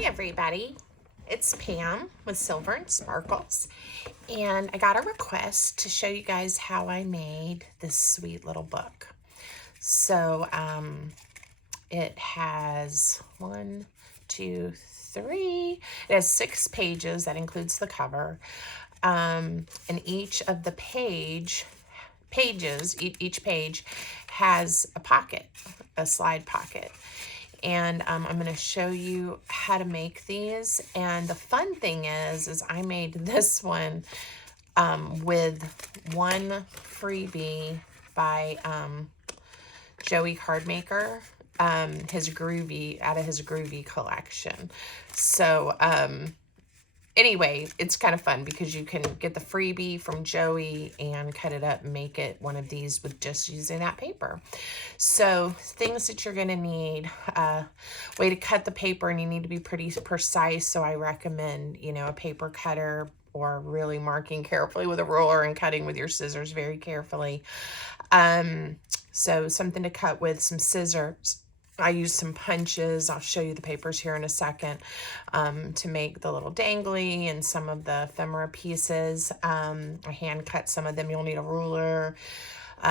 Hi everybody, it's Pam with Silver and Sparkles, and I got a request to show you guys how I made this sweet little book. So it has 1, 2, 3, it has 6 pages, that includes the cover, and each of the pages, each page has a pocket, a slide pocket. And I'm going to show you how to make these. And the fun thing is I made this one with one freebie by Joey Cardmaker, out of his Groovy collection. So anyway, it's kind of fun because you can get the freebie from Joey and cut it up and make it one of these with just using that paper. So things that you're going to need, way to cut the paper, and you need to be pretty precise. So I recommend, a paper cutter, or really marking carefully with a ruler and cutting with your scissors very carefully. So something to cut with, some scissors. I used some punches. I'll show you the papers here in a second, to make the little dangly and some of the ephemera pieces. I hand cut some of them. You'll need a ruler,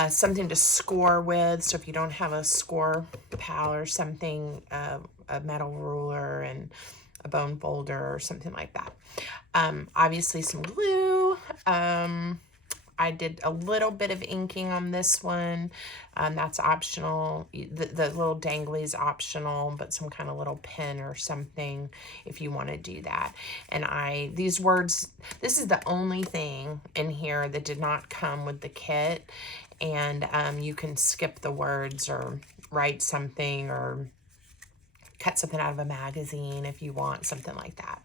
something to score with. So if you don't have a score pal or something, a metal ruler and a bone folder or something like that. Obviously some glue. I did a little bit of inking on this one. That's optional. The little dangly is optional, but some kind of little pin or something if you want to do that. And these words, this is the only thing in here that did not come with the kit. And you can skip the words or write something or cut something out of a magazine if you want, something like that.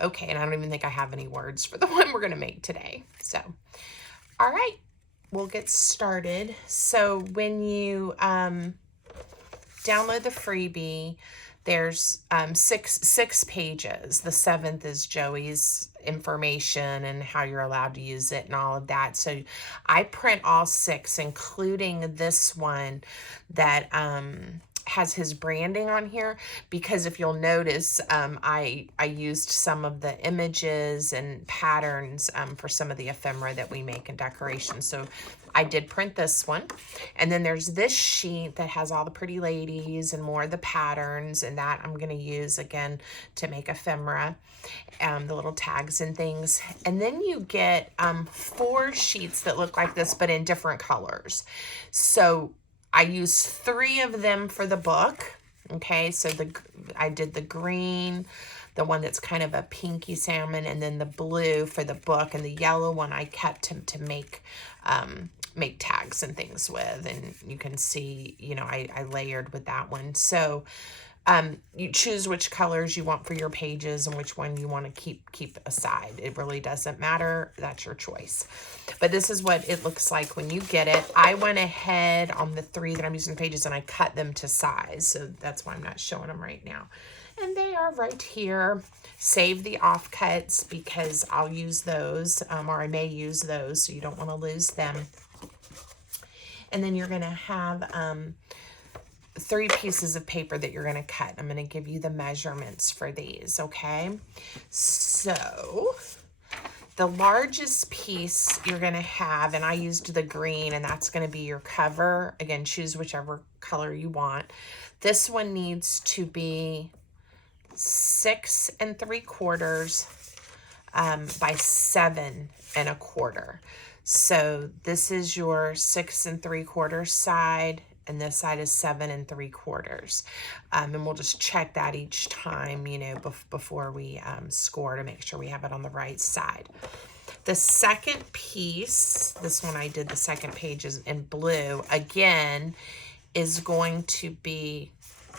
Okay, and I don't even think I have any words for the one we're going to make today. So, all right, we'll get started. So when you download the freebie, there's six pages. The 7th is Joey's information and how you're allowed to use it and all of that. So I print all 6, including this one that has his branding on here, because if you'll notice, I used some of the images and patterns for some of the ephemera that we make in decorations. So I did print this one. And then there's this sheet that has all the pretty ladies and more of the patterns, and that I'm going to use again to make ephemera, the little tags and things. And then you get 4 sheets that look like this, but in different colors. So I used 3 of them for the book. Okay, so I did the green, the one that's kind of a pinky salmon, and then the blue for the book, and the yellow one I kept to make tags and things with. And you can see, I layered with that one. So you choose which colors you want for your pages and which one you want to keep aside. It really doesn't matter. That's your choice. But this is what it looks like when you get it. I went ahead on the 3 that I'm using pages and I cut them to size. So that's why I'm not showing them right now. And they are right here. Save the offcuts because I'll use those, or I may use those, so you don't want to lose them. And then you're going to have 3 pieces of paper that you're going to cut. I'm going to give you the measurements for these, okay? So the largest piece you're going to have, and I used the green, and that's going to be your cover. Again, choose whichever color you want. This one needs to be 6 3/4 by 7 1/4. So this is your 6 3/4 side, and this side is 7 3/4. And we'll just check that each time, before we score to make sure we have it on the right side. The second piece, this one I did the second page is in blue, again, is going to be,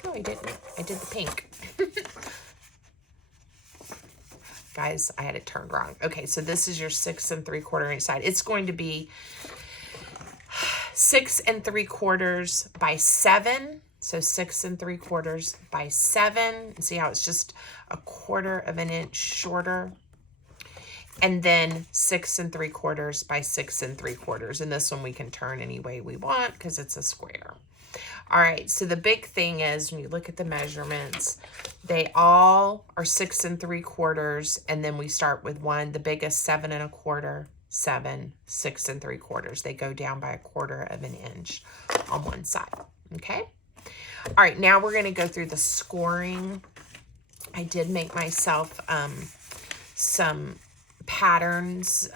no, I didn't. I did the pink. Guys, I had it turned wrong. Okay, so this is your 6 3/4 inch side. It's going to be 6 3/4 by 7. So 6 3/4 by 7. See how it's just 1/4 of an inch shorter? And then 6 3/4 by 6 3/4. And this one we can turn any way we want because it's a square. All right, so the big thing is when you look at the measurements, they all are 6 3/4, and then we start with one, the biggest 7 1/4, 7, 6 3/4. They go down by 1/4 of an inch on one side. Okay. All right, now we're going to go through the scoring. I did make myself some patterns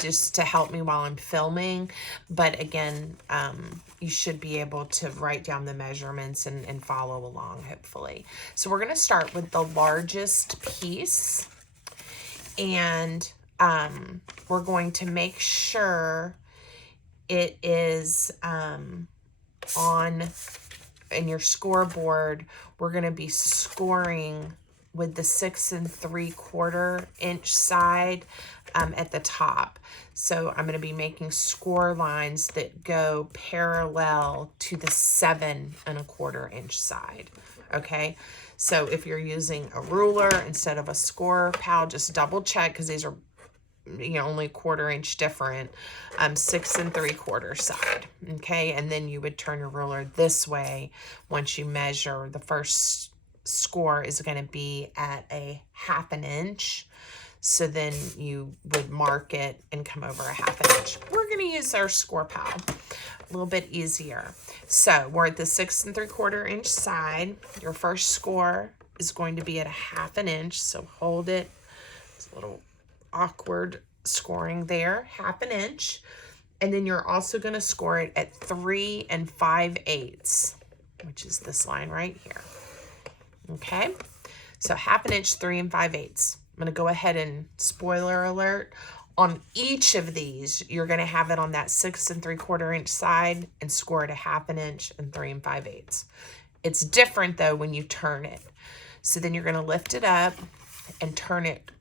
just to help me while I'm filming, but again, you should be able to write down the measurements and follow along, hopefully. So we're going to start with the largest piece, and we're going to make sure it is on in your scoreboard. We're going to be scoring with the 6 3/4 inch side at the top. So I'm going to be making score lines that go parallel to the 7 1/4 inch side. Okay, so if you're using a ruler instead of a score pal, just double check, because these are, you know, only 1/4 inch different. 6 3/4 side. Okay, and then you would turn your ruler this way once you measure. The first score is going to be at a 1/2 inch. So then you would mark it and come over a 1/2 inch. We're going to use our score pal, a little bit easier. So we're at the 6 3/4 inch side. Your first score is going to be at a 1/2 inch. So hold it. It's a little awkward scoring there, 1/2 inch. And then you're also going to score it at 3 5/8, which is this line right here. Okay, so 1/2 inch, 3 5/8. I'm going to go ahead and spoiler alert. On each of these, you're going to have it on that 6 3/4 inch side and score it a 1/2 inch and 3 5/8. It's different though when you turn it. So then you're going to lift it up and turn it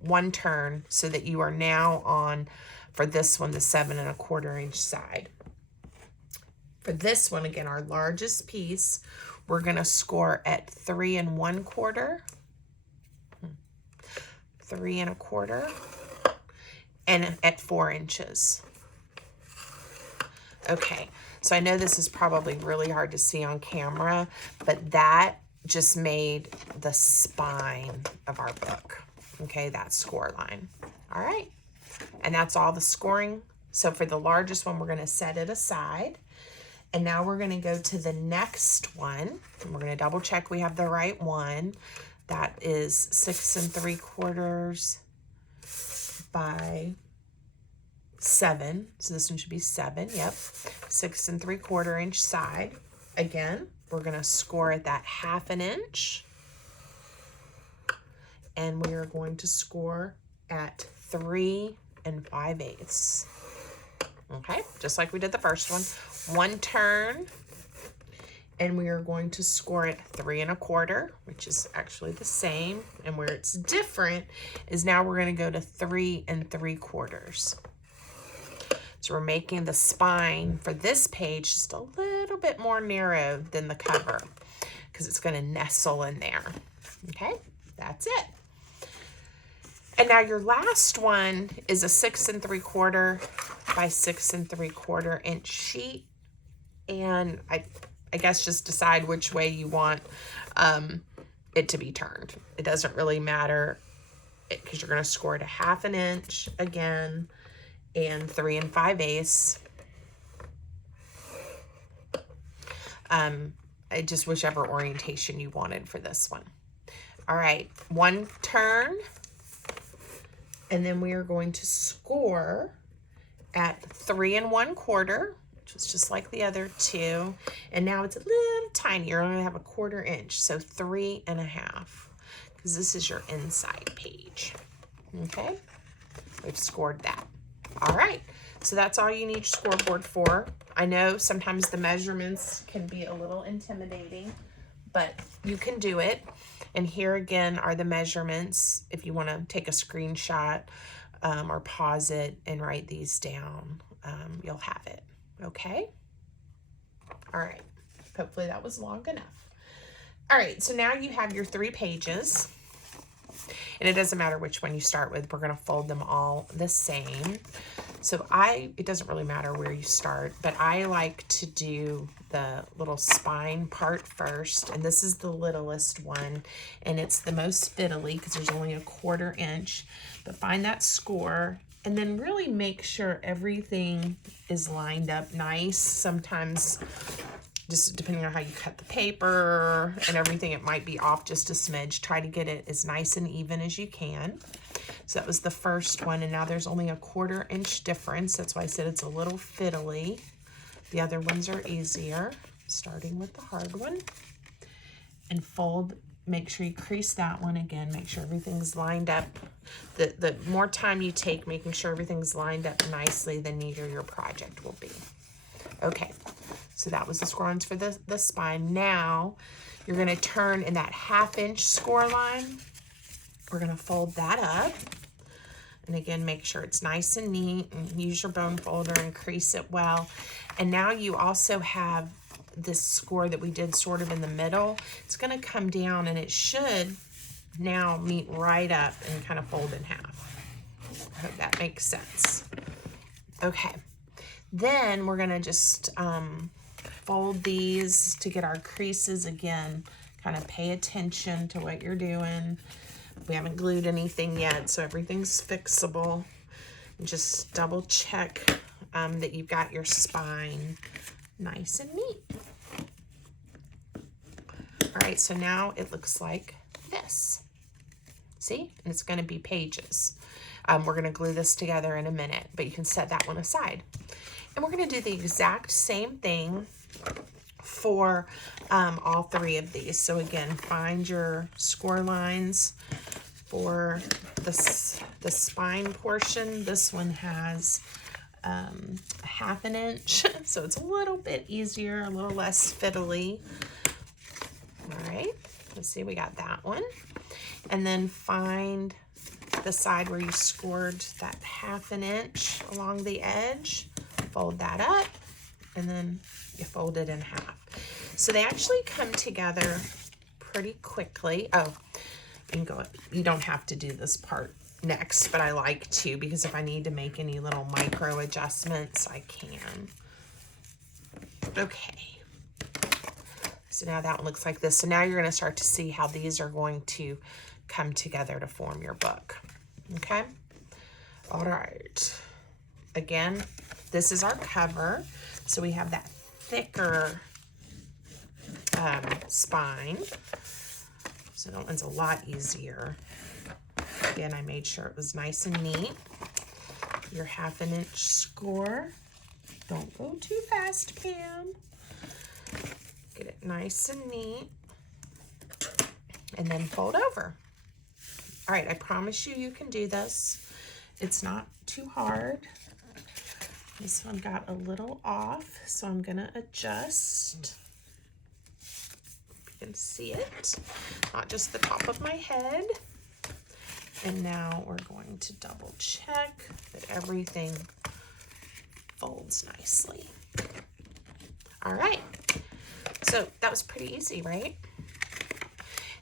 one turn, so that you are now on, for this one, the 7 1/4 inch side. For this one, again, our largest piece, we're going to score at 3 1/4, 3 1/4, and at 4 inches. Okay, so I know this is probably really hard to see on camera, but that just made the spine of our book. Okay, that score line. All right, and that's all the scoring. So for the largest one, we're going to set it aside. And now we're going to go to the next one. And we're going to double check we have the right one. That is 6 3/4 by 7. So this one should be 7. Yep. 6 3/4 inch side. Again, we're going to score at that 1/2 inch. And we are going to score at 3 5/8. Okay, just like we did the first one. One turn, and we are going to score at 3 1/4, which is actually the same. And where it's different is now we're going to go to 3 3/4. So we're making the spine for this page just a little bit more narrow than the cover, because it's going to nestle in there. Okay, that's it. And now your last one is a 6 3/4 by 6 3/4 inch sheet. And I guess just decide which way you want it to be turned. It doesn't really matter, because you're going to score it a 1/2 inch again and 3 5/8. Just whichever orientation you wanted for this one. All right, one turn. And then we are going to score at 3 1/4, which was just like the other two. And now it's a little tiny. You're only going to have a 1/4 inch, so 3 1/2, because this is your inside page. Okay, we've scored that. All right, so that's all you need your scoreboard for. I know sometimes the measurements can be a little intimidating, but you can do it. And here again are the measurements if you want to take a screenshot or pause it and write these down. You'll have it. Okay? All right. Hopefully that was long enough. All right, so now you have your 3 pages. And it doesn't matter which one you start with. We're going to fold them all the same. So it doesn't really matter where you start, but I like to do the little spine part first. And this is the littlest one. And it's the most fiddly because there's only a 1/4 inch. But find that score and then really make sure everything is lined up nice. Sometimes, just depending on how you cut the paper and everything, it might be off just a smidge. Try to get it as nice and even as you can. So that was the first one, and now there's only a 1/4 inch difference. That's why I said it's a little fiddly. The other ones are easier. Starting with the hard one. And fold, make sure you crease that one again. Make sure everything's lined up. The more time you take making sure everything's lined up nicely, the neater your project will be. Okay, so that was the score-ons for the spine. Now, you're gonna turn in that 1/2 inch score line. We're gonna fold that up. And again, make sure it's nice and neat and use your bone folder and crease it well. And now you also have this score that we did sort of in the middle. It's gonna come down and it should now meet right up and kind of fold in half. I hope that makes sense. Okay, then we're gonna just fold these to get our creases again. Kind of pay attention to what you're doing. We haven't glued anything yet, so everything's fixable. Just double check that you've got your spine nice and neat. All right, so now it looks like this. See? And it's going to be pages. We're going to glue this together in a minute, but you can set that one aside. And we're going to do the exact same thing for all 3 of these. So again, find your score lines for the spine portion. This one has a 1/2 inch, so it's a little bit easier, a little less fiddly. All right, let's see, we got that one. And then find the side where you scored that 1/2 inch along the edge, fold that up, and then you fold it in half. So they actually come together pretty quickly. Oh, you don't have to do this part next, but I like to, because if I need to make any little micro adjustments, I can. Okay. So now that one looks like this. So now you're going to start to see how these are going to come together to form your book. Okay? All right. Again, this is our cover. So we have that thicker spine. So that one's a lot easier. Again, I made sure it was nice and neat. Your 1/2 inch score. Don't go too fast, Pam. Get it nice and neat. And then fold over. All right, I promise you can do this. It's not too hard. This one got a little off, so I'm gonna adjust. You can see it, not just the top of my head. And now we're going to double check that everything folds nicely. All right, so that was pretty easy, right?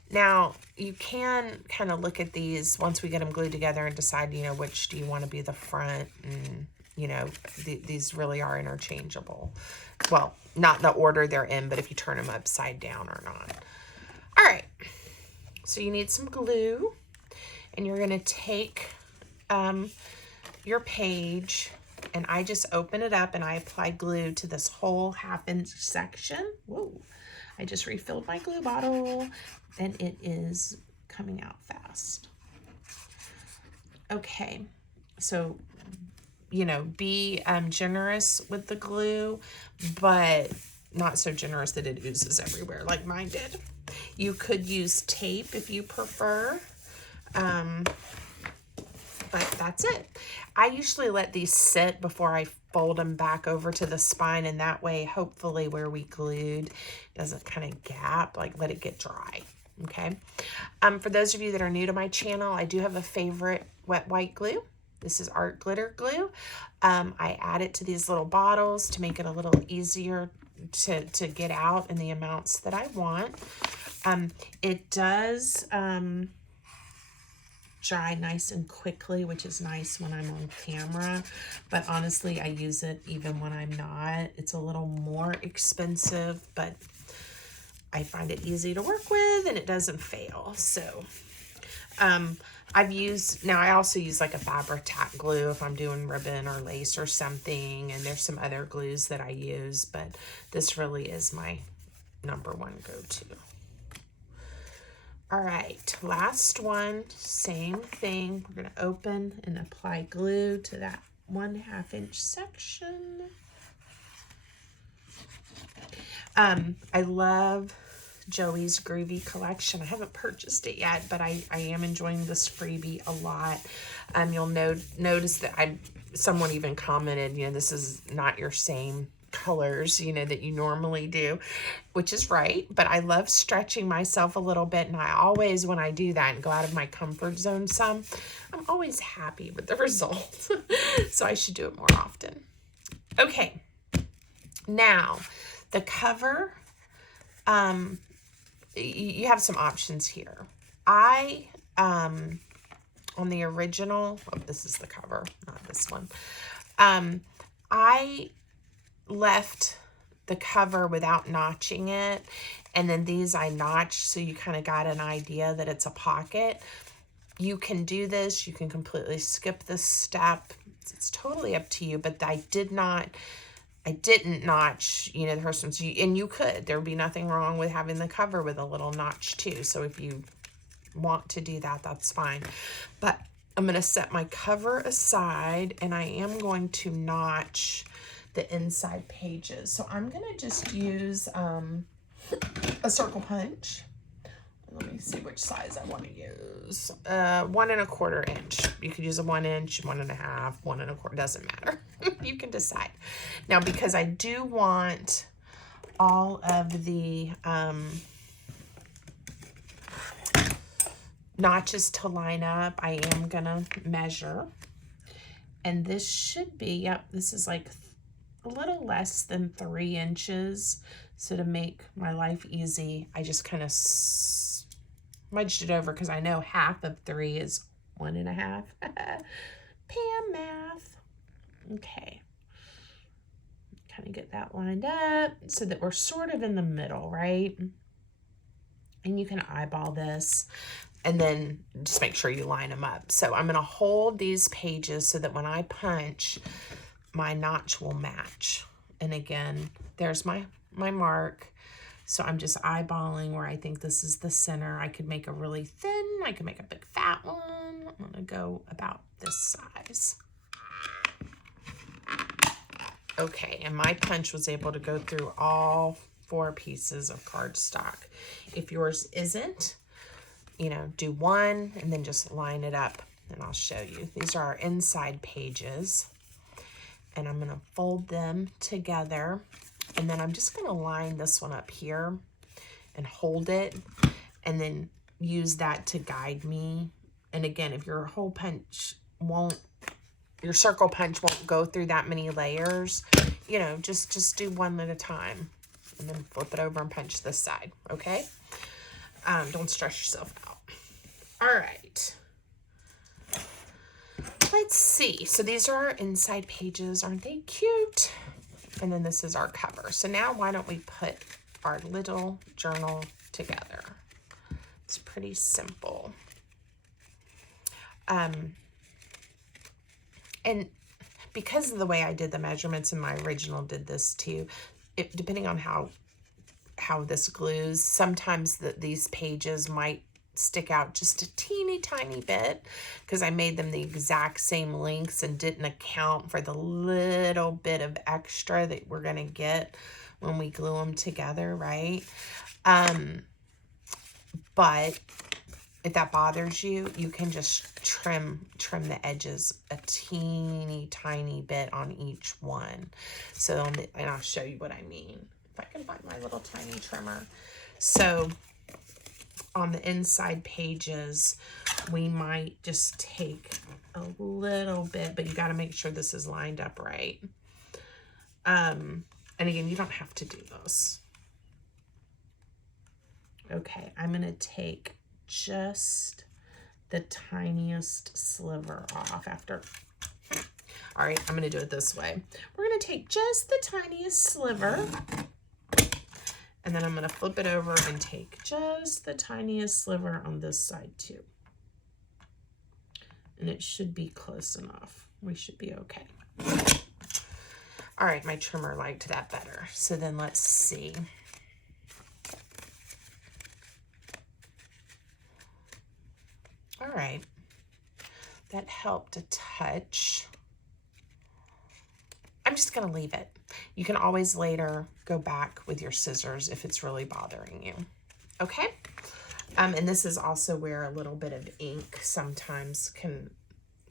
Now, you can kind of look at these once we get them glued together and decide, you know, which do you want to be the front, and, you know, these really are interchangeable. Well, not the order they're in, but if you turn them upside down or not. All right, so you need some glue, and you're going to take your page, and I just open it up and I apply glue to this whole 1/2 inch section. Whoa, I just refilled my glue bottle, and it is coming out fast. Okay, so, you know, be generous with the glue, but not so generous that it oozes everywhere like mine did. You could use tape if you prefer, but that's it. I usually let these sit before I fold them back over to the spine, and that way, hopefully, where we glued doesn't kind of gap, like let it get dry. Okay. For those of you that are new to my channel, I do have a favorite wet white glue. This is Art Glitter Glue. I add it to these little bottles to make it a little easier to get out in the amounts that I want. It does dry nice and quickly, which is nice when I'm on camera. But honestly, I use it even when I'm not. It's a little more expensive, but I find it easy to work with and it doesn't fail. So now I also use like a fabric tack glue if I'm doing ribbon or lace or something, and there's some other glues that I use, but this really is my #1 go-to. All right, last one, same thing. We're gonna open and apply glue to that 1/2 inch section. I love Joey's Groovy collection. I haven't purchased it yet, but I am enjoying this freebie a lot. You'll notice that someone even commented, this is not your same colors, that you normally do, which is right, but I love stretching myself a little bit, and I always, when I do that and go out of my comfort zone some, I'm always happy with the result. So I should do it more often. Okay, now the cover, you have some options here. On the original, this is the cover, not this one. I left the cover without notching it, and then these I notched, so you kind of got an idea that it's a pocket. You can do this, you can completely skip this step. It's totally up to you, but I didn't notch, the first ones, and you could. There would be nothing wrong with having the cover with a little notch too. So if you want to do that, that's fine. But I'm going to set my cover aside, and I am going to notch the inside pages. So I'm going to just use a circle punch. Let me see which size I want to use. 1 1/4 inch. You could use a 1 inch, 1 1/2, 1 1/4, doesn't matter. You can decide. Now, because I do want all of the notches to line up, I am gonna measure. And this should be, yep, this is like a little less than 3 inches. So to make my life easy, I just kind of smudged it over, because I know 1/2 of 3 is 1 1/2. Pam math. Okay. Kind of get that lined up so that we're sort of in the middle, right? And you can eyeball this and then just make sure you line them up. So I'm going to hold these pages so that when I punch, my notch will match. And again, there's my mark. So I'm just eyeballing where I think this is the center. I could make a really thin, I could make a big fat one. I'm going to go about this size. Okay, and my punch was able to go through all 4 pieces of cardstock. If yours isn't, do one and then just line it up, and I'll show you. These are our inside pages, and I'm going to fold them together, and then I'm just going to line this one up here and hold it, and then use that to guide me. And again, if your hole punch your circle punch won't go through that many layers, just do one at a time, and then flip it over and punch this side, okay? Don't stress yourself out. All right. Let's see. So these are our inside pages. Aren't they cute? And then this is our cover. So now why don't we put our little journal together? It's pretty simple. And because of the way I did the measurements, and my original did this too, depending on how this glues, sometimes these pages might stick out just a teeny tiny bit, because I made them the exact same lengths and didn't account for the little bit of extra that we're going to get when we glue them together, right? But if that bothers you, you can just trim the edges a teeny tiny bit on each one. So, and I'll show you what I mean. If I can find my little tiny trimmer. So on the inside pages, we might just take a little bit, but you got to make sure this is lined up right. And again, you don't have to do this. Okay, I'm going to take just the tiniest sliver off after. All right, I'm gonna do it this way. We're gonna take just the tiniest sliver, and then I'm gonna flip it over and take just the tiniest sliver on this side too. And it should be close enough. We should be okay. All right, my trimmer liked that better. So then let's see. All right, that helped a touch. I'm just gonna leave it. You can always later go back with your scissors if it's really bothering you. Okay? And this is also where a little bit of ink sometimes can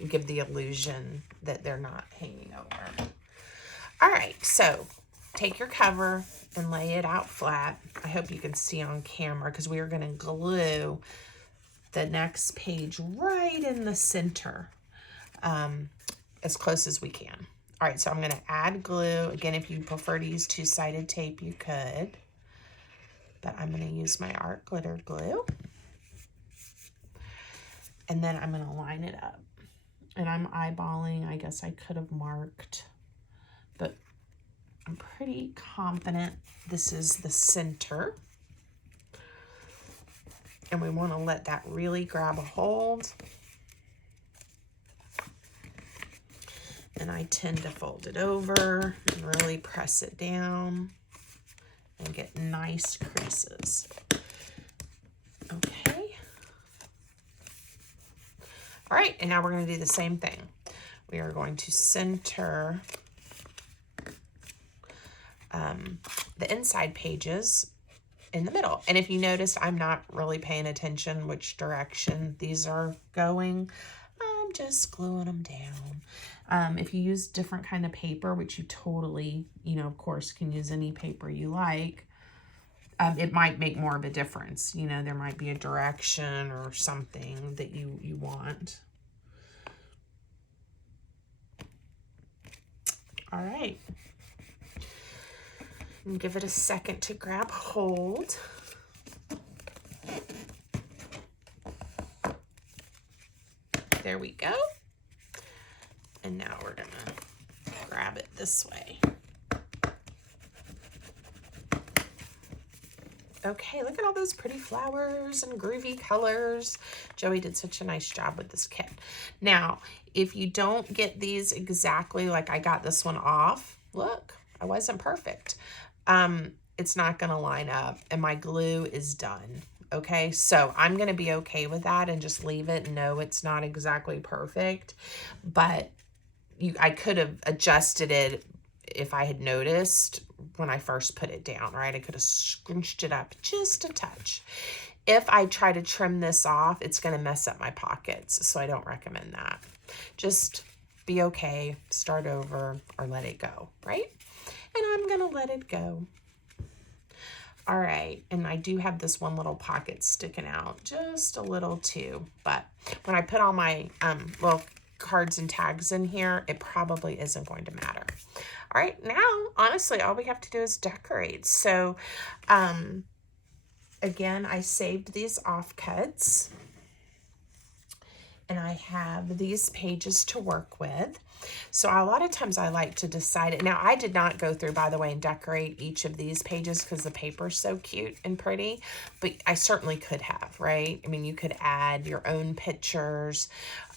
give the illusion that they're not hanging over. All right, so take your cover and lay it out flat. I hope you can see on camera because we are going to glue the next page right in the center as close as we can. All right, so I'm going to add glue. Again, if you prefer to use two-sided tape, you could. But I'm going to use my art glitter glue. And then I'm going to line it up. And I'm eyeballing. I guess I could have marked, but I'm pretty confident this is the center. And we want to let that really grab a hold. And I tend to fold it over and really press it down and get nice creases. Okay. All right, and now we're going to do the same thing. We are going to center the inside pages in the middle. And if you noticed, I'm not really paying attention which direction these are going. I'm just gluing them down. If you use different kind of paper, which you totally, of course, can use any paper you like, it might make more of a difference. There might be a direction or something that you want. All right. And give it a second to grab hold. There we go. And now we're gonna grab it this way. Okay, look at all those pretty flowers and groovy colors. Joey did such a nice job with this kit. Now, if you don't get these exactly like I got this one off, look, I wasn't perfect. It's not gonna line up and my glue is done. Okay, so I'm gonna be okay with that and just leave it. No, it's not exactly perfect, but I could have adjusted it if I had noticed when I first put it down, right? I could have scrunched it up just a touch. If I try to trim this off, it's going to mess up my pockets, so I don't recommend that. Just be okay, start over, or let it go, right? And I'm going to let it go. All right, and I do have this one little pocket sticking out, just a little too, but when I put all my little cards and tags in here, it probably isn't going to matter. All right, now, honestly, all we have to do is decorate. So, again, I saved these offcuts, and I have these pages to work with. So a lot of times I like to decide it. Now, I did not go through, by the way, and decorate each of these pages because the paper's so cute and pretty, but I certainly could have, right? I mean, you could add your own pictures,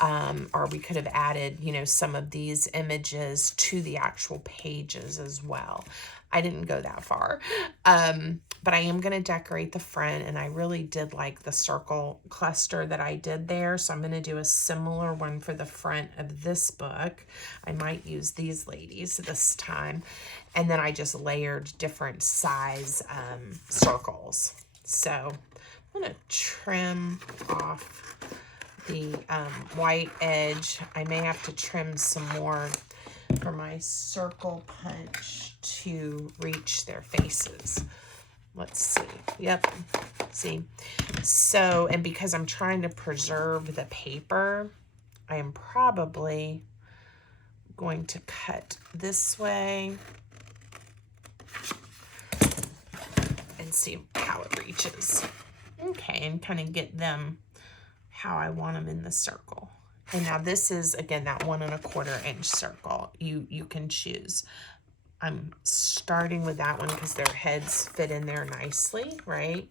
or we could have added, some of these images to the actual pages as well. I didn't go that far, but I am going to decorate the front, and I really did like the circle cluster that I did there, so I'm going to do a similar one for the front of this book. I might use these ladies this time, and then I just layered different size circles. So I'm going to trim off the white edge. I may have to trim some more for my circle punch to reach their faces. Let's see. Yep. See? So, and because I'm trying to preserve the paper, I am probably going to cut this way and see how it reaches. Okay, and kind of get them how I want them in the circle. And now this is, again, that 1 1/4 inch circle. You can choose. I'm starting with that one because their heads fit in there nicely, right?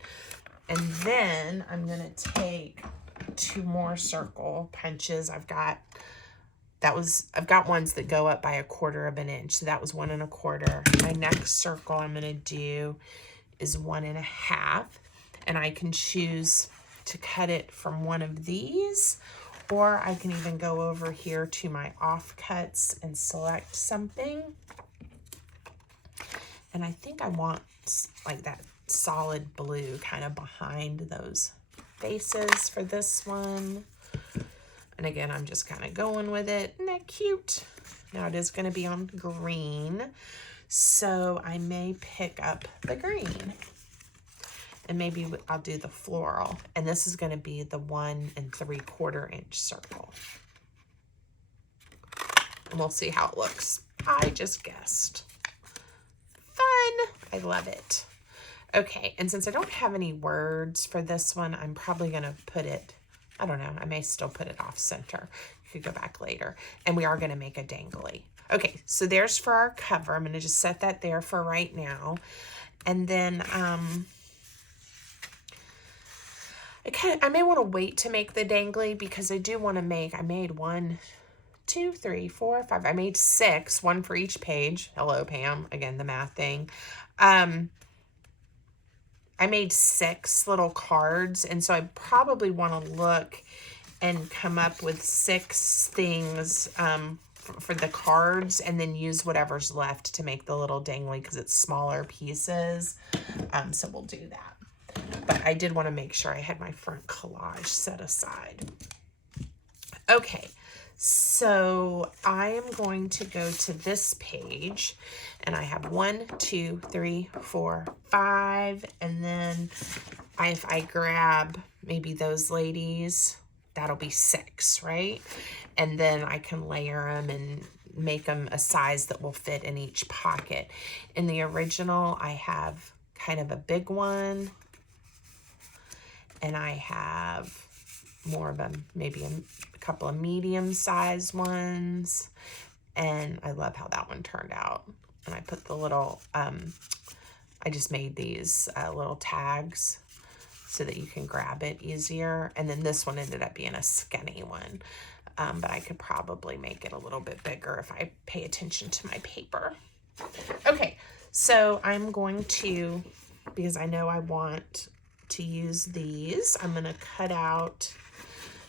And then I'm gonna take 2 more circle punches. I've got ones that go up by 1/4 inch. So that was 1 1/4. My next circle I'm gonna do is 1 1/2. And I can choose to cut it from one of these, or I can even go over here to my offcuts and select something. And I think I want like that solid blue kind of behind those faces for this one. And again, I'm just kind of going with it. Isn't that cute? Now it is going to be on green, so I may pick up the green. And maybe I'll do the floral. And this is going to be the 1 3/4 inch circle. And we'll see how it looks. I just guessed. Fun. I love it. Okay, and since I don't have any words for this one, I'm probably going to put it, I don't know, I may still put it off center. You could go back later. And we are going to make a dangly. Okay, so there's for our cover. I'm going to just set that there for right now. And then I may want to wait to make the dangly because I do want to make, I made 1, 2, 3, 4, 5. I made 6, 1 for each page. Hello, Pam. Again, the math thing. I made 6 little cards, and so I probably want to look and come up with 6 things for the cards, and then use whatever's left to make the little dangly because it's smaller pieces. So we'll do that. But I did want to make sure I had my front collage set aside. Okay, so I am going to go to this page, and I have 1, 2, 3, 4, 5, and then if I grab maybe those ladies, that'll be 6, right? And then I can layer them and make them a size that will fit in each pocket. In the original, I have kind of a big one, and I have more of them, maybe a couple of medium-sized ones, and I love how that one turned out. And I put the little, I just made these little tags so that you can grab it easier. And then this one ended up being a skinny one, but I could probably make it a little bit bigger if I pay attention to my paper. Okay, so I'm going to, because I know I want to use these, I'm going to cut out,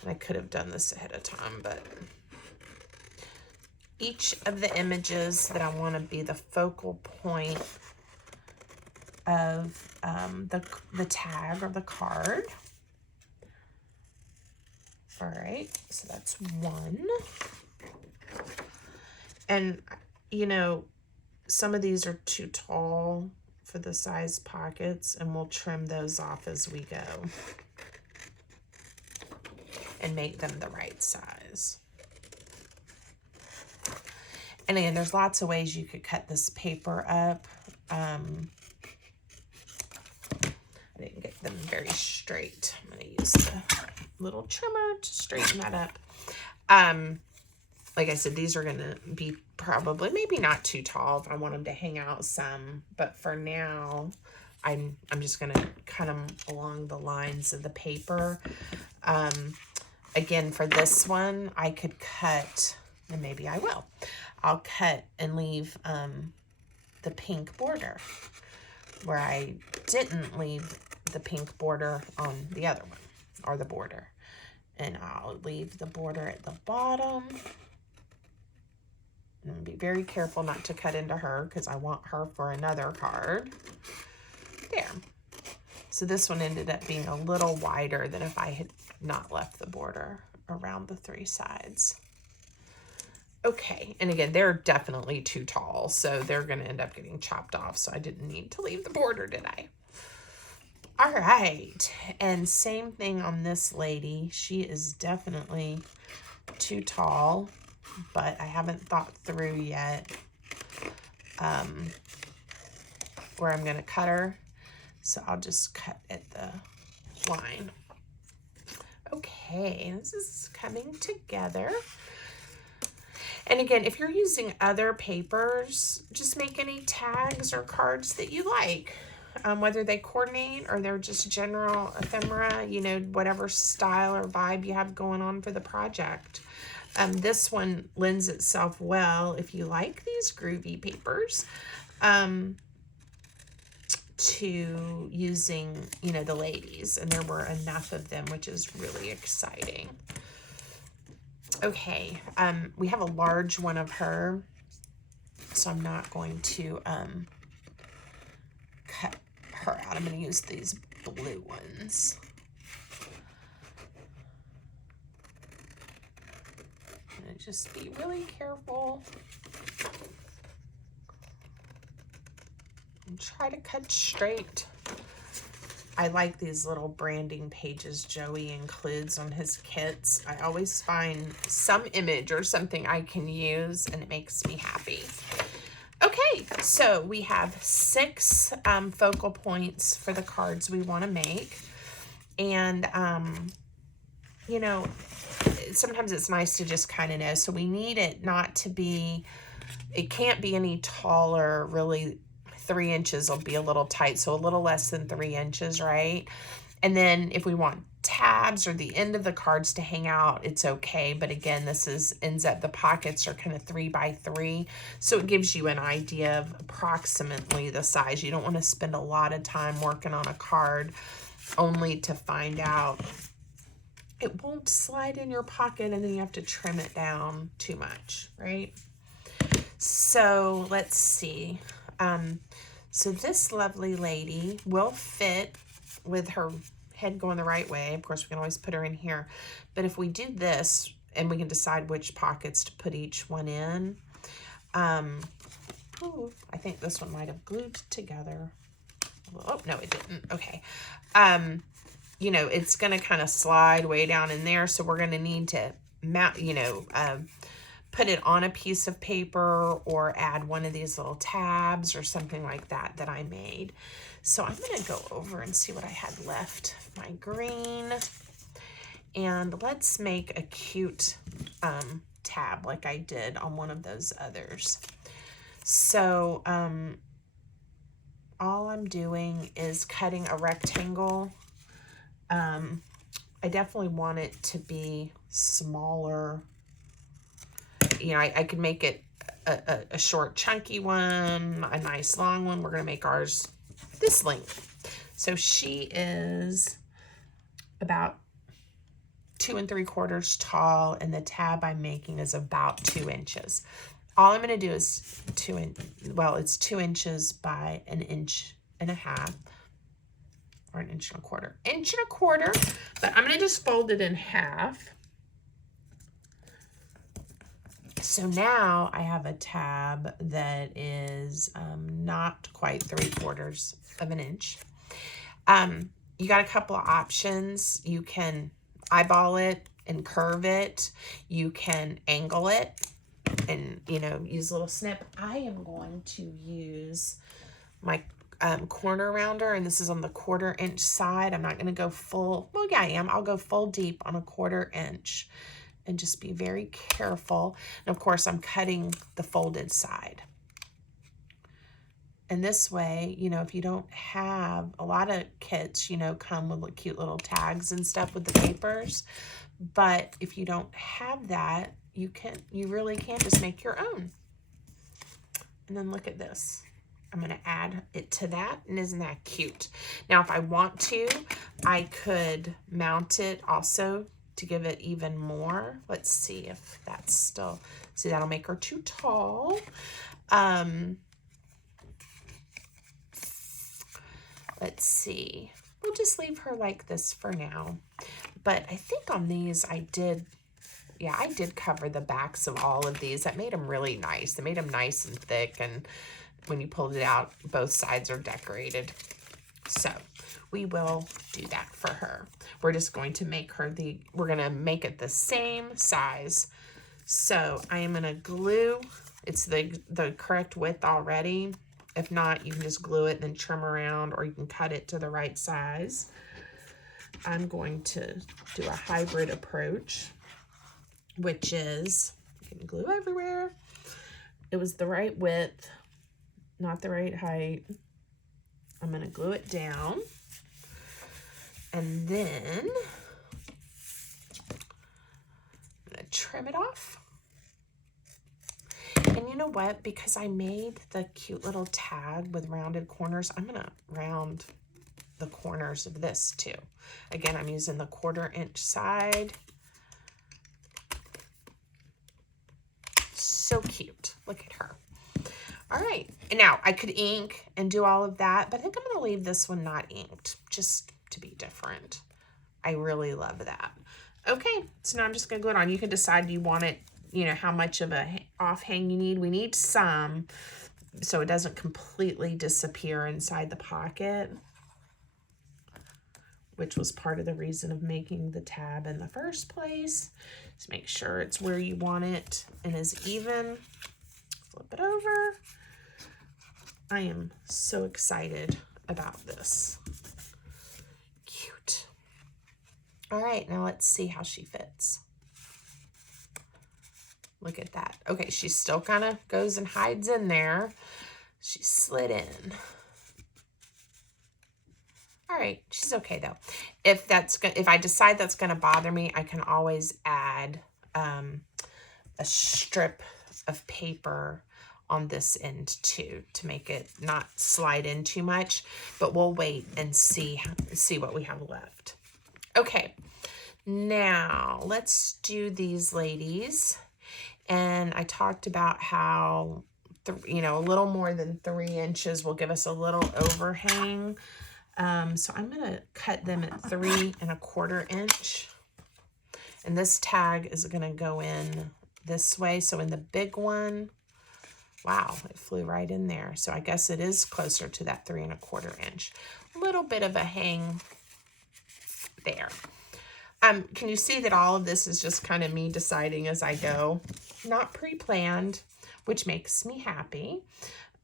and I could have done this ahead of time, but each of the images that I want to be the focal point of the tag or the card. All right, so that's 1. And, you know, some of these are too tall for the size pockets, and we'll trim those off as we go and make them the right size. And again, there's lots of ways you could cut this paper up. I didn't get them very straight. I'm going to use the little trimmer to straighten that up. Like I said, these are going to be probably, maybe not too tall if I want them to hang out some, but for now, I'm just going to cut them along the lines of the paper. Again, for this one, I could cut, and maybe I will. I'll cut and leave the pink border where I didn't leave the pink border on the other one, or the border. And I'll leave the border at the bottom. And be very careful not to cut into her because I want her for another card. There. So this one ended up being a little wider than if I had not left the border around the 3 sides. Okay, and again, they're definitely too tall, so they're going to end up getting chopped off, so I didn't need to leave the border, did I? All right, and same thing on this lady. She is definitely too tall, but I haven't thought through yet where I'm going to cut her, so I'll just cut at the line. Okay, this is coming together. And again, if you're using other papers, just make any tags or cards that you like. Whether they coordinate or they're just general ephemera, you know, whatever style or vibe you have going on for the project. This one lends itself well, if you like these groovy papers, to using, you know, the ladies. And there were enough of them, which is really exciting. Okay, we have a large one of her, so I'm not going to cut her out. I'm going to use these blue ones. And just be really careful. And try to cut straight. I like these little branding pages Joey includes on his kits. I always find some image or something I can use, and it makes me happy. Okay, so we have 6 focal points for the cards we want to make. And, you know, sometimes it's nice to just kind of know. So we need it not to be, it can't be any taller, really. 3 inches will be a little tight, so a little less than 3 inches, right? And then if we want tabs or the end of the cards to hang out, it's okay. But again, this ends up, the pockets are kind of 3 by 3, so it gives you an idea of approximately the size. You don't want to spend a lot of time working on a card only to find out it won't slide in your pocket and then you have to trim it down too much, right? So let's see. So this lovely lady will fit with her head going the right way. Of course, we can always put her in here. But if we do this, and we can decide which pockets to put each one in. Ooh, I think this one might have glued together. Oh, no, it didn't. Okay. You know, it's going to kind of slide way down in there. So we're going to need to mount, you know, put it on a piece of paper or add one of these little tabs or something like that that I made. So I'm going to go over and see what I had left. My green. And let's make a cute tab like I did on one of those others. So all I'm doing is cutting a rectangle. I definitely want it to be smaller. You know, I could make it a short, chunky one, a nice long one. We're going to make ours this length. So she is about 2 3/4 tall, and the tab I'm making is about 2 inches. All I'm going to do is it's 2 inches by 1.5 inches, or 1 1/4 inches. 1 1/4 inches, but I'm going to just fold it in half. So now I have a tab that is not quite 3/4 of an inch. You got a couple of options. You can eyeball it and curve it. You can angle it and, you know, use a little snip. I am going to use my corner rounder, and this is on the 1/4 inch side. I'm not going to go full, well, yeah, I am. I'll go full deep on a 1/4 inch. And just be very careful. And of course, I'm cutting the folded side. And this way, you know, if you don't have, a lot of kits, you know, come with cute little tags and stuff with the papers. But if you don't have that, you really can just make your own. And then look at this. I'm going to add it to that, and isn't that cute? Now, if I want to, I could mount it also to give it even more. Let's see if that's still, see, that'll make her too tall. Let's see, we'll just leave her like this for now. But I think on these I did cover the backs of all of these. That made them really nice. They made them nice and thick, and when you pulled it out, both sides are decorated. So we will do that for her. We're just going to make her we're going to make it the same size. So I am going to glue, it's the correct width already. If not, you can just glue it and then trim around, or you can cut it to the right size. I'm going to do a hybrid approach, which is getting glue everywhere. It was the right width, not the right height. I'm going to glue it down, and then I'm going to trim it off. And you know what? Because I made the cute little tag with rounded corners, I'm going to round the corners of this too. Again, I'm using the 1/4 inch side. So cute. Look at her. All right. And now I could ink and do all of that, but I think I'm going to leave this one not inked just to be different. I really love that. Okay. So now I'm just going to glue it on. You can decide, do you want it, you know, how much of a offhang you need. We need some so it doesn't completely disappear inside the pocket, which was part of the reason of making the tab in the first place. Just make sure it's where you want it and is even. Flip it over. I am so excited about this. Cute. All right, now let's see how she fits. Look at that. Okay, she still kind of goes and hides in there. She slid in. All right, she's okay though. If I decide that's gonna bother me, I can always add a strip of paper on this end too to make it not slide in too much. But we'll wait and see what we have left. Okay, now let's do these ladies. And I talked about how you know, a little more than 3 inches will give us a little overhang. So I'm going to cut them at 3 1/4 inch. And this tag is going to go in this way. So in the big one, wow, it flew right in there. So I guess it is closer to that 3 1/4 inch. A little bit of a hang there. Can you see that all of this is just kind of me deciding as I go? Not pre-planned, which makes me happy.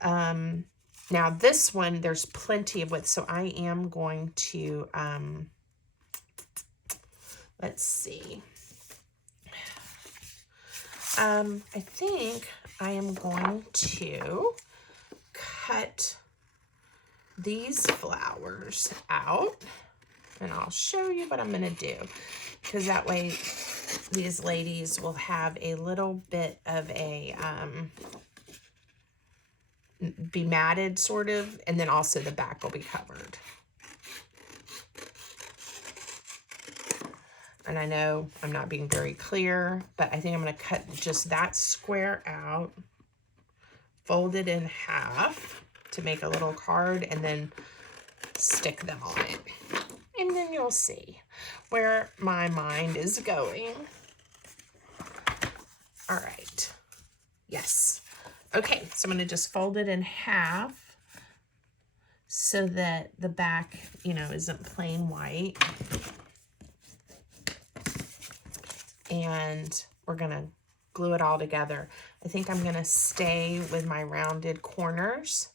Now this one, there's plenty of width, so I am going to, let's see. I think I am going to cut these flowers out, and I'll show you what I'm going to do, because that way these ladies will have a little bit of a, be matted sort of, and then also the back will be covered. And I know I'm not being very clear, but I think I'm going to cut just that square out, fold it in half to make a little card, and then stick them on it. And then you'll see where my mind is going. All right. Yes. Okay, so I'm going to just fold it in half so that the back, you know, isn't plain white. And we're going to glue it all together. I think I'm going to stay with my rounded corners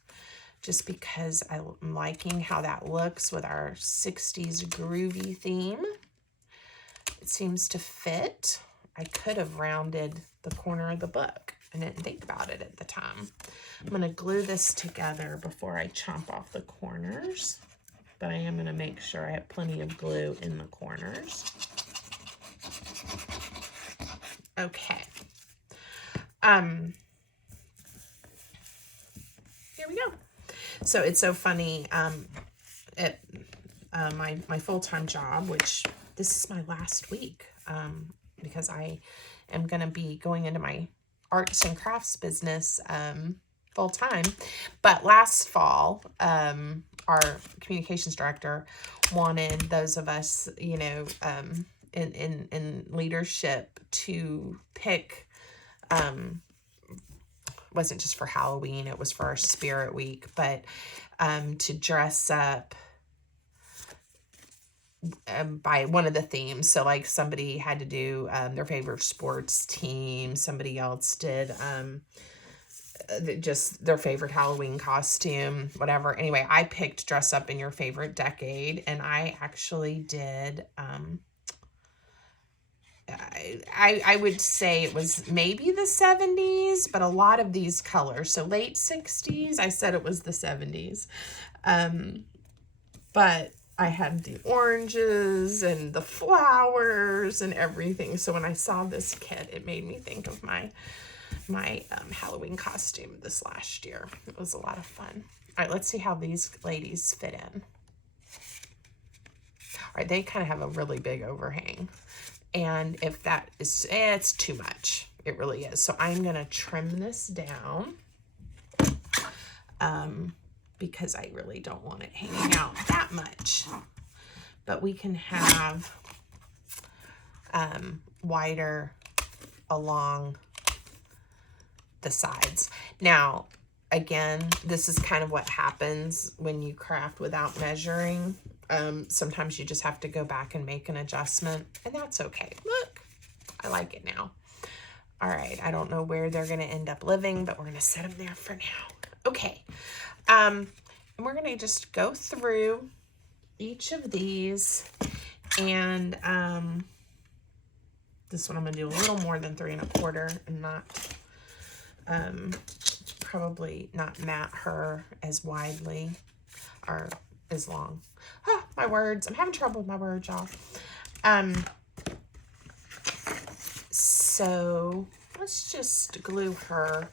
just because I'm liking how that looks with our 60s groovy theme. It seems to fit. I could have rounded the corner of the book. I didn't think about it at the time. I'm going to glue this together before I chomp off the corners, but I am going to make sure I have plenty of glue in the corners. Okay. Here we go. So it's so funny. At my full-time job, which this is my last week, because I am going to be going into my arts and crafts business full time. But last fall, our communications director wanted those of us, you know, in leadership to pick, wasn't just for Halloween, it was for our Spirit Week, but to dress up by one of the themes. So like somebody had to do their favorite sports team, somebody else did just their favorite Halloween costume, whatever. Anyway, I picked Dress Up in Your Favorite Decade, and I actually did, I would say it was maybe the 70s, but a lot of these colors. So late 60s, I said it was the 70s. But I had the oranges and the flowers and everything. So when I saw this kit, it made me think of my Halloween costume this last year. It was a lot of fun. All right, let's see how these ladies fit in. All right, they kind of have a really big overhang. And if that is, it's too much. It really is. So I'm going to trim this down because I really don't want it hanging out that much. But we can have wider along the sides. Now, again, this is kind of what happens when you craft without measuring. Sometimes you just have to go back and make an adjustment, and that's okay. Look, I like it now. All right, I don't know where they're going to end up living, but we're going to set them there for now. Okay, and we're going to just go through each of these, and this one I'm going to do a little more than 3 1/4 and not, probably not mat her as widely or as long. Oh, my words. I'm having trouble with my words, y'all. So let's just glue her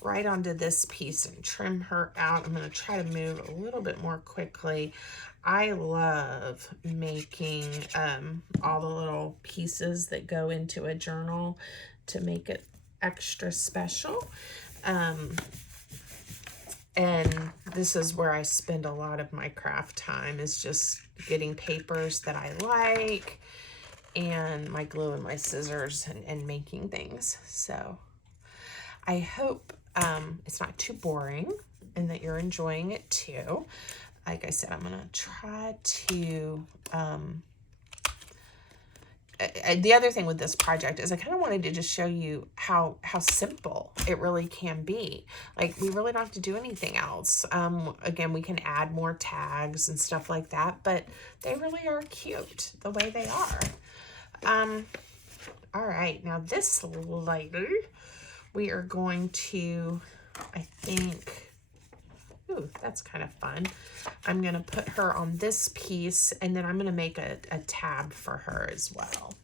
right onto this piece and trim her out. I'm going to try to move a little bit more quickly. I love making all the little pieces that go into a journal to make it extra special. And this is where I spend a lot of my craft time, is just getting papers that I like and my glue and my scissors and making things. So I hope it's not too boring and that you're enjoying it too. Like I said, I'm going to try to... the other thing with this project is I kind of wanted to just show you how simple it really can be. Like, we really don't have to do anything else. Again, we can add more tags and stuff like that, but they really are cute the way they are. All right, now this lady, we are going to, I think, ooh, that's kind of fun. I'm going to put her on this piece, and then I'm going to make a tab for her as well.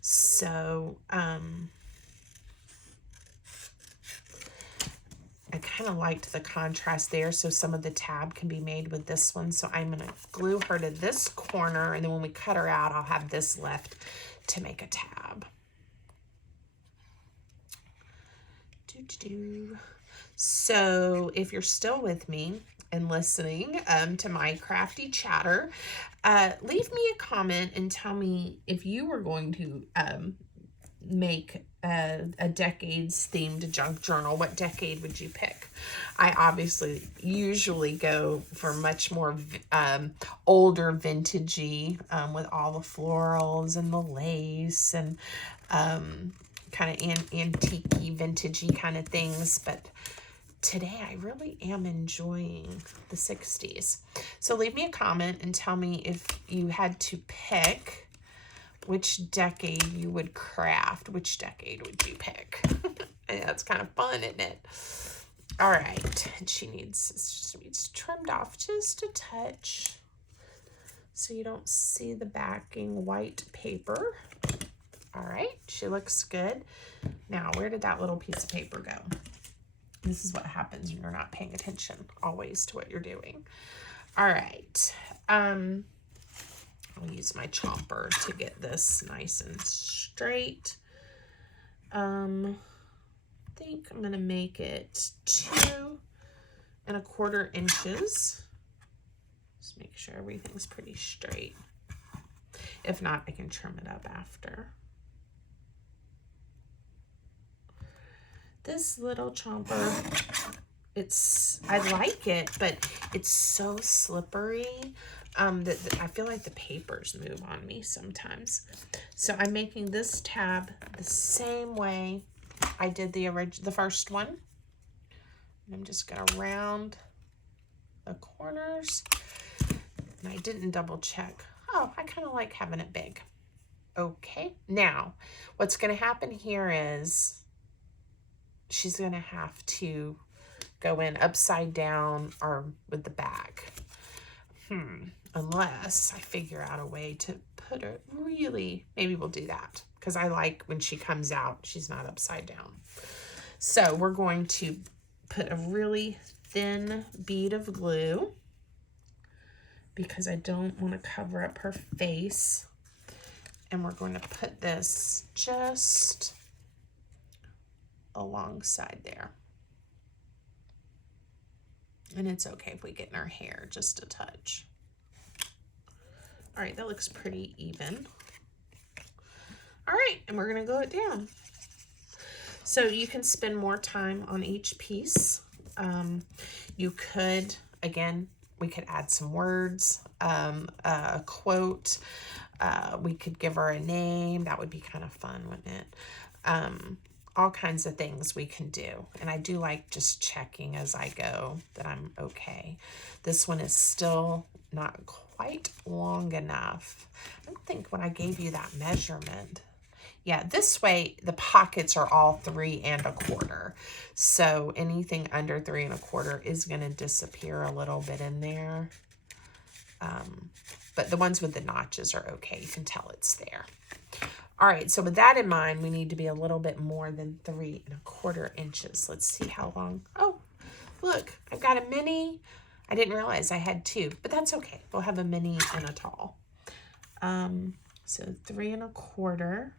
So, I kind of liked the contrast there, so some of the tab can be made with this one. So I'm going to glue her to this corner, and then when we cut her out, I'll have this left to make a tab. So if you're still with me and listening to my crafty chatter, leave me a comment and tell me if you were going to make a decades themed junk journal, what decade would you pick? I obviously usually go for much more older vintagey with all the florals and the lace and kind of antique-y, vintagey kind of things, but today I really am enjoying the 60s. So leave me a comment and tell me if you had to pick which decade you would craft. Which decade would you pick? That's kind of fun, isn't it? All right, and she needs trimmed off just a touch so you don't see the backing white paper. All right, she looks good. Now, where did that little piece of paper go? This is what happens when you're not paying attention always to what you're doing. All right. I'll use my chomper to get this nice and straight. I think I'm going to make it 2 1/4 inches. Just make sure everything's pretty straight. If not, I can trim it up after. This little chomper, I like it, but it's so slippery that I feel like the papers move on me sometimes. So I'm making this tab the same way I did the first one. And I'm just gonna round the corners. And I didn't double check. Oh, I kind of like having it big. Okay, now what's gonna happen here is she's gonna have to go in upside down or with the back. Unless I figure out a way to put it really, maybe we'll do that because I like when she comes out, she's not upside down. So we're going to put a really thin bead of glue because I don't want to cover up her face. And we're going to put this just alongside there. And it's okay if we get in our hair just a touch. All right, that looks pretty even. All right, and we're gonna glue it down. So you can spend more time on each piece. You could, again, we could add some words, a quote. We could give her a name. That would be kind of fun, wouldn't it? All kinds of things we can do. And I do like just checking as I go that I'm okay. This one is still not quite long enough. I don't think when I gave you that measurement. Yeah, this way the pockets are all 3 1/4. So anything under 3 1/4 is going to disappear a little bit in there. But the ones with the notches are okay. You can tell it's there. All right, so with that in mind, we need to be a little bit more than 3 1/4 inches. Let's see how long. Oh, look, I've got a mini. I didn't realize I had 2, but that's okay. We'll have a mini and a tall. So 3 1/4.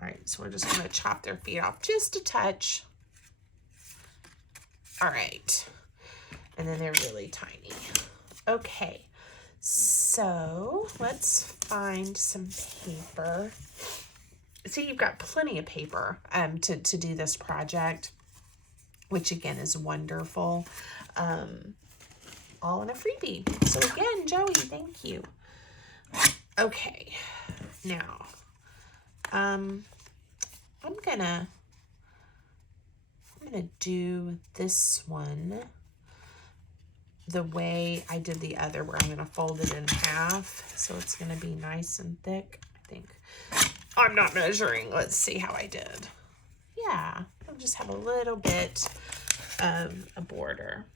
All right, so we're just going to chop their feet off just a touch. All right, and then they're really tiny. Okay, so let's find some paper. See, you've got plenty of paper to do this project, which again is wonderful. All in a freebie. So again, Joey, thank you. Okay, now I'm gonna do this one the way I did the other, where I'm gonna fold it in half, so it's gonna be nice and thick. I think I'm not measuring. Let's see how I did. Yeah, I'll just have a little bit of a border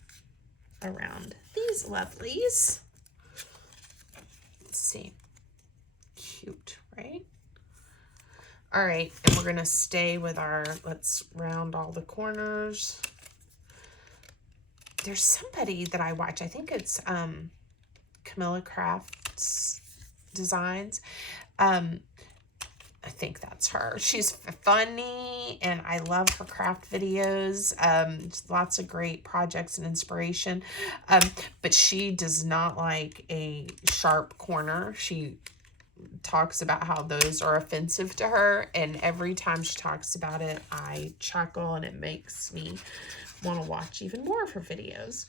around these lovelies. Let's see, cute, right? All right, and we're gonna stay with our, let's round all the corners. There's somebody that I watch, I think it's Camilla Crafts Designs. I think that's her. She's funny, and I love her craft videos. Lots of great projects and inspiration. But she does not like a sharp corner. She talks about how those are offensive to her, and every time she talks about it, I chuckle, and it makes me want to watch even more of her videos.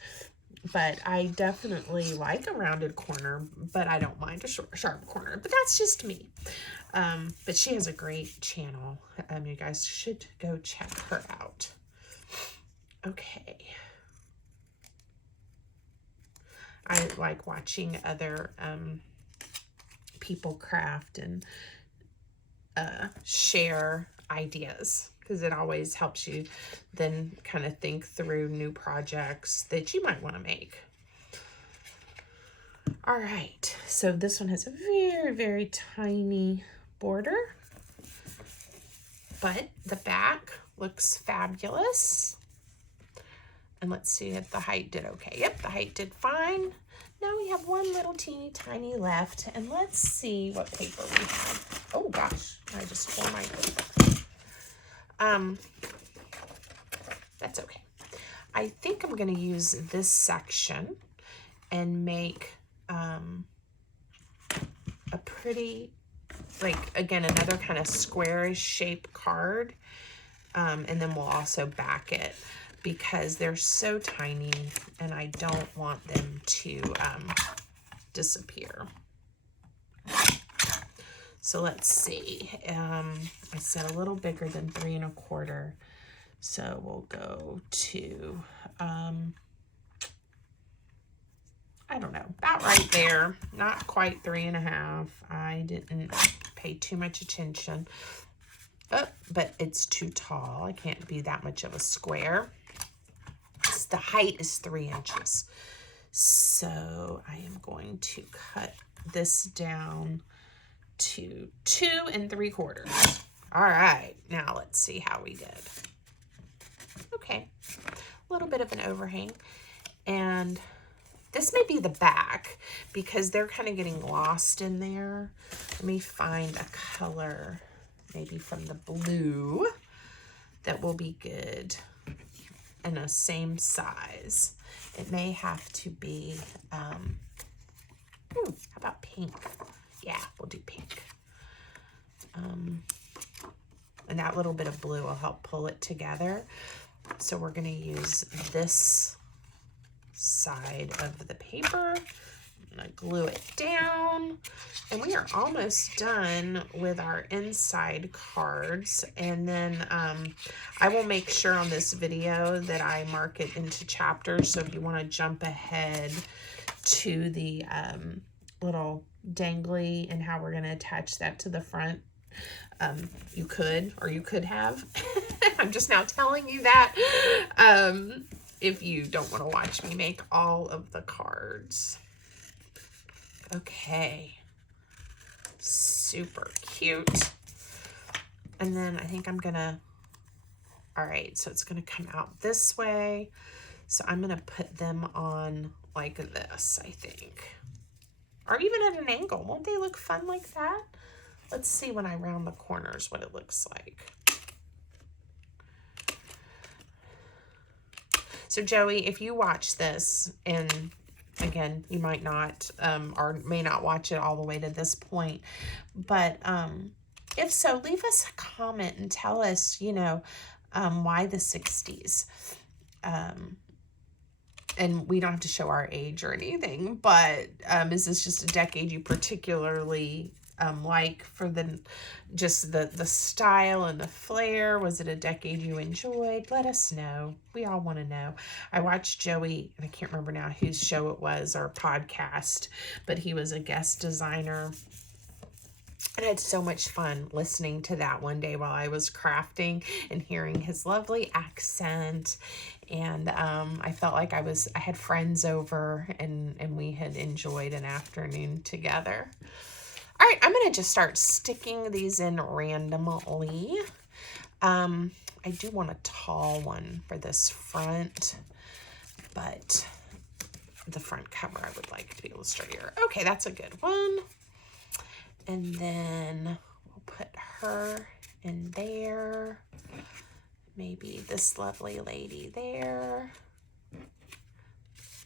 But I definitely like a rounded corner, but I don't mind a sharp corner. But that's just me. But she has a great channel. You guys should go check her out. Okay. I like watching other people craft and share ideas, because it always helps you then kind of think through new projects that you might want to make. All right, so this one has a very, very tiny border, but the back looks fabulous. And let's see if the height did okay. Yep, the height did fine. Now we have one little teeny tiny left, and let's see what paper we have. Oh gosh, I just tore my paper. That's okay. I think I'm going to use this section and make a pretty, like, again, another kind of squarish shape card, and then we'll also back it, because they're so tiny and I don't want them to disappear. So let's see. I said a little bigger than 3 1/4. So we'll go to, I don't know, about right there. Not quite 3.5. I didn't pay too much attention. Oh, but it's too tall. I can't be that much of a square. The height is 3 inches. So I am going to cut this down to 2 3/4. All right, now let's see how we did. Okay, a little bit of an overhang. And this may be the back because they're kind of getting lost in there. Let me find a color, maybe from the blue, that will be good and a same size. It may have to be, how about pink? Yeah, we'll do pink. And that little bit of blue will help pull it together. So we're going to use this side of the paper. I'm going to glue it down. And we are almost done with our inside cards. And then I will make sure on this video that I mark it into chapters. So if you want to jump ahead to the little dangly and how we're going to attach that to the front, you could, or you could have. I'm just now telling you that. If you don't want to watch me make all of the cards. Okay. Super cute. And then I think I'm gonna, all right, so it's gonna come out this way. So I'm gonna put them on like this, I think. Or even at an angle. Won't they look fun like that? Let's see when I round the corners what it looks like. So Joey, if you watch this, and again, you might not, or may not watch it all the way to this point, but if so, leave us a comment and tell us, you know, why the 60s. And we don't have to show our age or anything, but is this just a decade you particularly like for just the style and the flair? Was it a decade you enjoyed? Let us know. We all want to know. I watched Joey, and I can't remember now whose show it was or podcast, but he was a guest designer. And I had so much fun listening to that one day while I was crafting and hearing his lovely accent. And I felt like I had friends over and we had enjoyed an afternoon together. All right, I'm going to just start sticking these in randomly. I do want a tall one for this front, but the front cover I would like to be illustrator. Okay, that's a good one. And then we'll put her in there. Maybe this lovely lady there.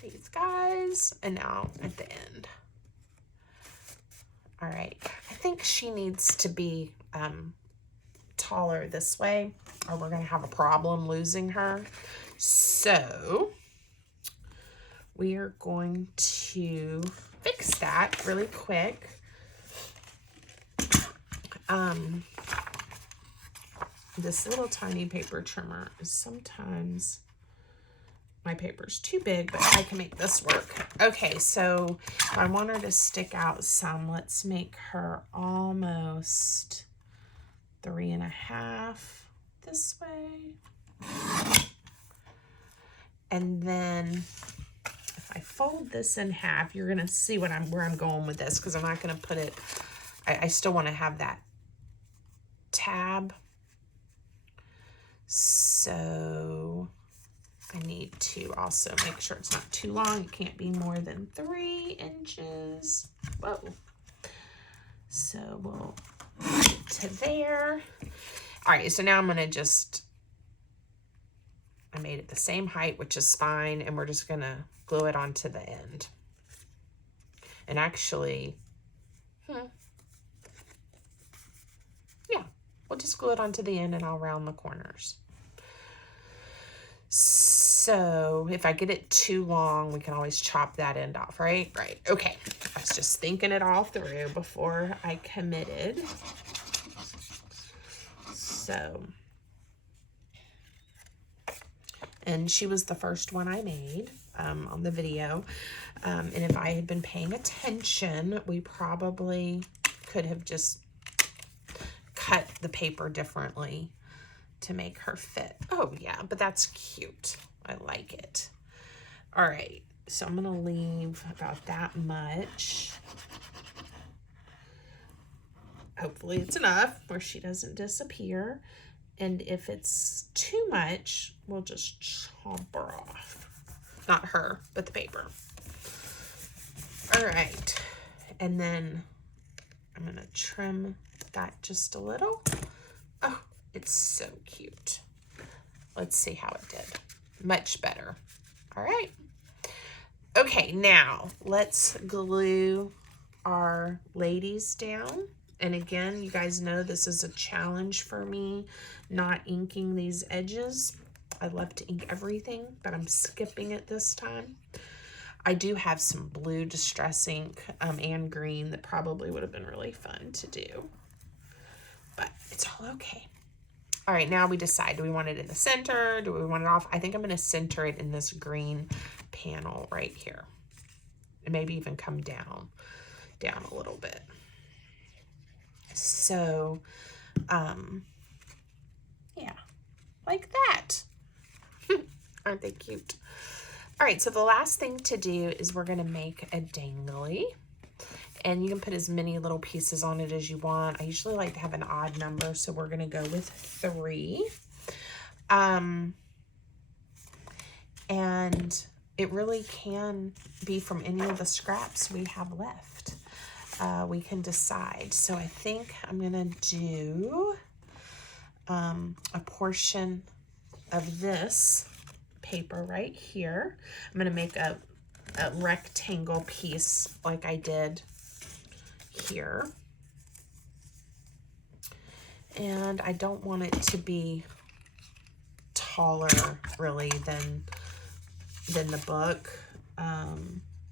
These guys. And now at the end. All right. I think she needs to be taller this way, or we're going to have a problem losing her. So we are going to fix that really quick. This little tiny paper trimmer is sometimes, my paper's too big, but I can make this work. Okay, so if I want her to stick out some, let's make her almost 3.5 this way. And then if I fold this in half, you're gonna see where I'm going with this, because I'm not gonna put it, I still want to have that tab. So I need to also make sure it's not too long. It can't be more than 3 inches. Whoa. So we'll put it to there. All right, so now I'm gonna I made it the same height, which is fine, and we're just gonna glue it onto the end. And actually, yeah, we'll just glue it onto the end and I'll round the corners. So if I get it too long, we can always chop that end off, right? Right, okay. I was just thinking it all through before I committed. So and she was the first one I made on the video. And if I had been paying attention, we probably could have just cut the paper differently to make her fit. Oh yeah, but that's cute. I like it. All right, so I'm gonna leave about that much. Hopefully it's enough where she doesn't disappear. And if it's too much, we'll just chop her off. Not her, but the paper. All right, and then I'm gonna trim that just a little. Oh, it's so cute. Let's see how it did. Much better. All right. Okay, now let's glue our ladies down. And again, you guys know this is a challenge for me, not inking these edges. I love to ink everything, but I'm skipping it this time. I do have some blue distress ink and green that probably would have been really fun to do, but it's all okay. All right, now we decide, do we want it in the center? Do we want it off? I think I'm going to center it in this green panel right here. And maybe even come down a little bit. So, yeah, like that. Aren't they cute? All right, so the last thing to do is we're going to make a dangly. And you can put as many little pieces on it as you want. I usually like to have an odd number, so we're going to go with 3. And it really can be from any of the scraps we have left. We can decide. So I think I'm going to do a portion of this paper right here. I'm going to make a rectangle piece like I did here. And I don't want it to be taller really than the book.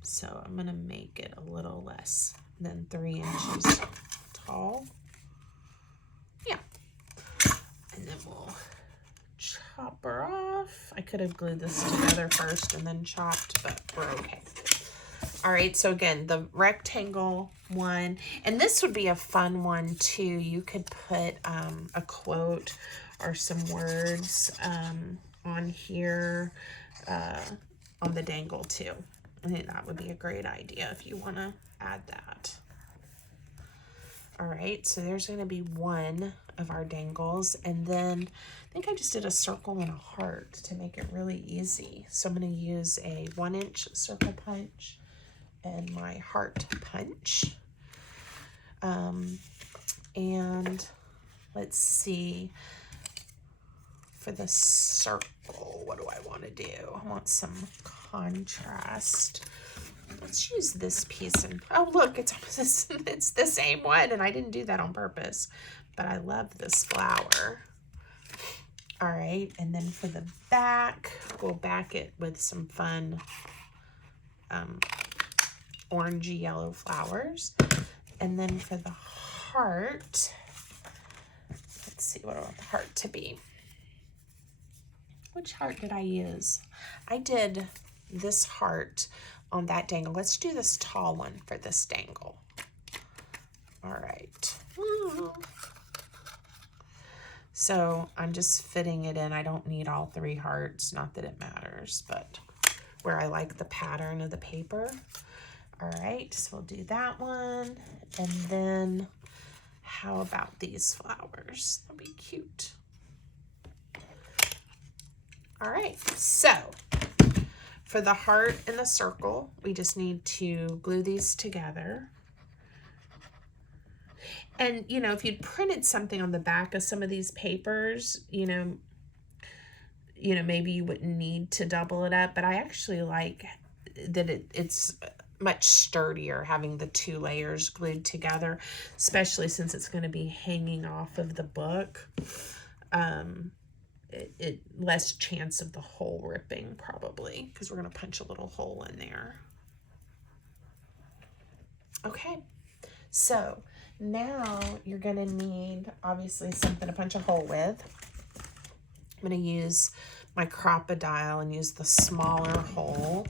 So I'm going to make it a little less than 3 inches tall. Yeah. And then we'll chop her off. I could have glued this together first and then chopped, but we're okay. All right, so again, the rectangle one, and this would be a fun one too. You could put a quote or some words on here on the dangle too. I think that would be a great idea if you want to add that. All right, so there's going to be one of our dangles, and then I think I just did a circle and a heart to make it really easy. So I'm going to use a 1-inch circle punch and my heart punch. And let's see, for the circle, what do I want to do? I want some contrast. Let's use this piece, and oh look, it's the same one, and I didn't do that on purpose, but I love this flower. All right, and then for the back, we'll back it with some fun orangey yellow flowers. And then for the heart, let's see, what I want the heart to be. Which heart did I use? I did this heart on that dangle. Let's do this tall one for this dangle. All right. So I'm just fitting it in. I don't need all 3 hearts, not that it matters, but where I like the pattern of the paper. All right, so we'll do that one. And then how about these flowers? That'll be cute. All right, so for the heart and the circle, we just need to glue these together. And, you know, if you'd printed something on the back of some of these papers, you know, maybe you wouldn't need to double it up, but I actually like that it's much sturdier having the 2 layers glued together, especially since it's going to be hanging off of the book. It less chance of the hole ripping probably, because we're going to punch a little hole in there. Okay, so now you're going to need obviously something to punch a hole with. I'm going to use my crocodile and use the smaller hole.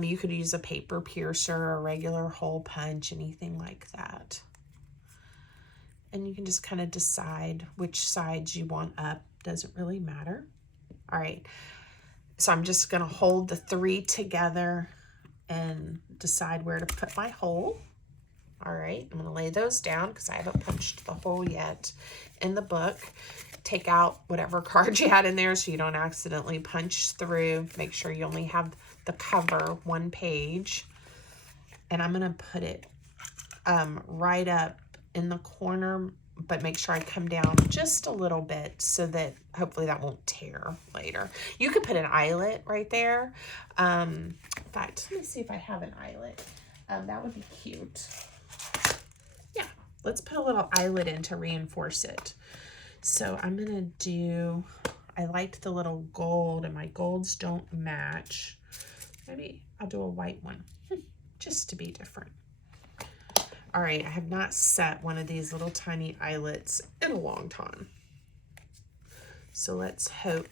You could use a paper piercer or a regular hole punch, anything like that. And you can just kind of decide which sides you want up. Doesn't really matter. All right. So I'm just going to hold the 3 together and decide where to put my hole. All right. I'm going to lay those down because I haven't punched the hole yet in the book. Take out whatever card you had in there so you don't accidentally punch through. Make sure you only have the cover 1 page. And I'm going to put it right up in the corner, but make sure I come down just a little bit so that hopefully that won't tear later. You could put an eyelet right there. In fact, let me see if I have an eyelet. That would be cute. Yeah, let's put a little eyelet in to reinforce it. So I'm gonna do, I liked the little gold and my golds don't match. Maybe I'll do a white one just to be different. All right, I have not set one of these little tiny eyelets in a long time. So let's hope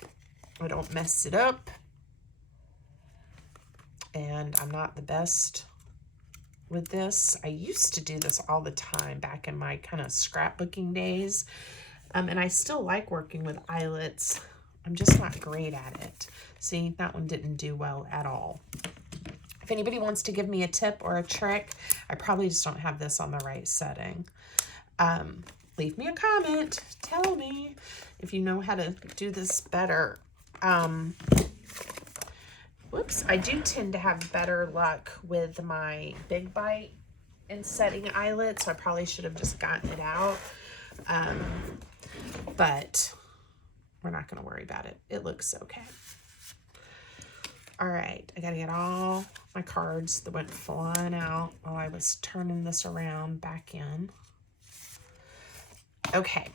I don't mess it up. And I'm not the best with this. I used to do this all the time back in my kind of scrapbooking days. And I still like working with eyelets. I'm just not great at it. See, that one didn't do well at all. If anybody wants to give me a tip or a trick, I probably just don't have this on the right setting. Leave me a comment. Tell me if you know how to do this better. Whoops, I do tend to have better luck with my Big Bite in setting eyelets, so I probably should have just gotten it out. But we're not going to worry about it. It looks okay. All right, I got to get all my cards that went flying out while I was turning this around back in. Okay,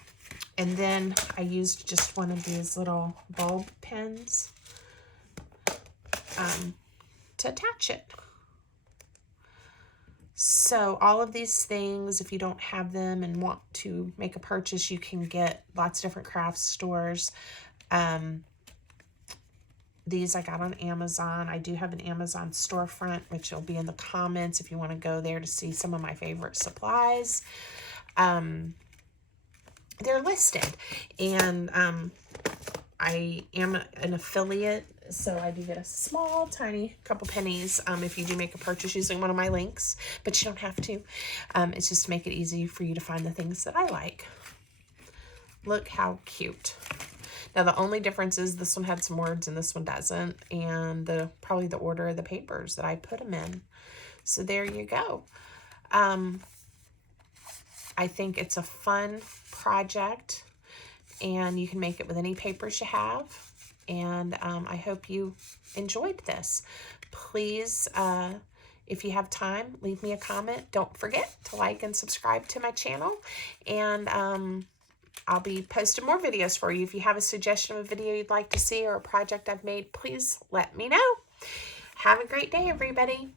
and then I used just one of these little bulb pens to attach it. So all of these things, if you don't have them and want to make a purchase, you can get lots of different craft stores. These I got on Amazon. I do have an Amazon storefront, which will be in the comments if you want to go there to see some of my favorite supplies. They're listed. And I am an affiliate, so I do get a small, tiny couple pennies if you do make a purchase using one of my links, but you don't have to. It's just to make it easy for you to find the things that I like. Look how cute. Now, the only difference is this one had some words and this one doesn't, and probably the order of the papers that I put them in. So there you go. I think it's a fun project, and you can make it with any papers you have, and I hope you enjoyed this. Please, if you have time, leave me a comment. Don't forget to like and subscribe to my channel, and I'll be posting more videos for you. If you have a suggestion of a video you'd like to see or a project I've made, please let me know. Have a great day, everybody.